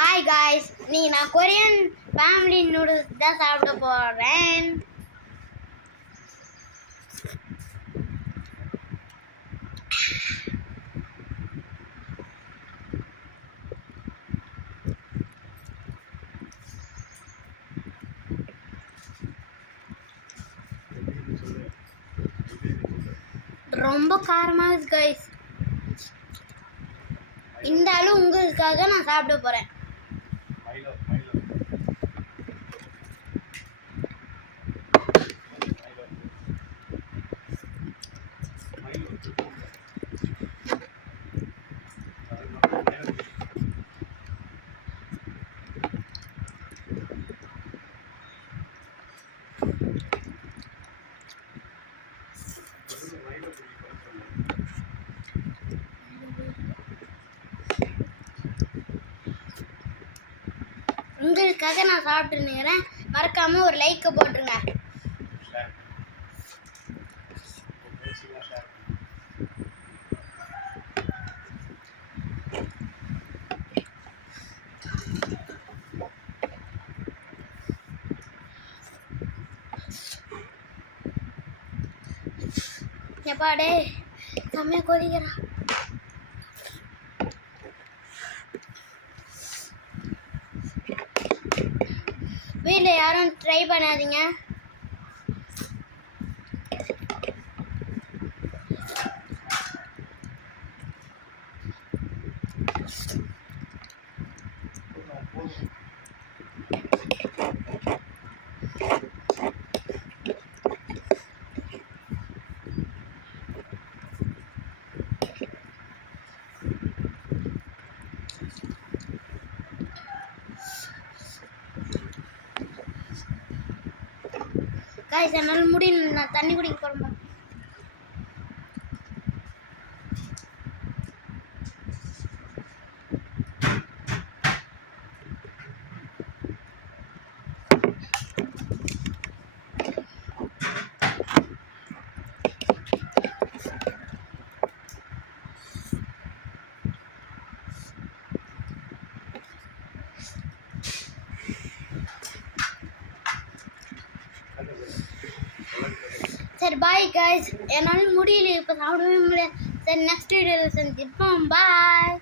Hi guys, நான் Korean family noodles தான் சாப்பிட போகிறேன். ரொம்ப காரமாக இருக்கு கைஸ். இந்த அளவு உங்களுக்காக நான் சாப்பிட போகிறேன். உங்களுக்காக நான் சாப்பிட்டுருக்கிறேன். மறக்காம ஒரு லைக் போட்டுருங்க. எப்பாடே செம்மையா கொதிக்கிறா. வீட்டில் யாரும் ட்ரை பண்ணாதீங்க. காய்ஸ், என்னால் முடியல. நான் தண்ணி குடிக்க போகிறேன். சரி, பாய் காய்ஸ். என்னால் முடியல, இப்போ சாப்பிடவே முடியல. சரி, நெக்ஸ்ட் வீடியோவில் சந்திப்போம். பாய்.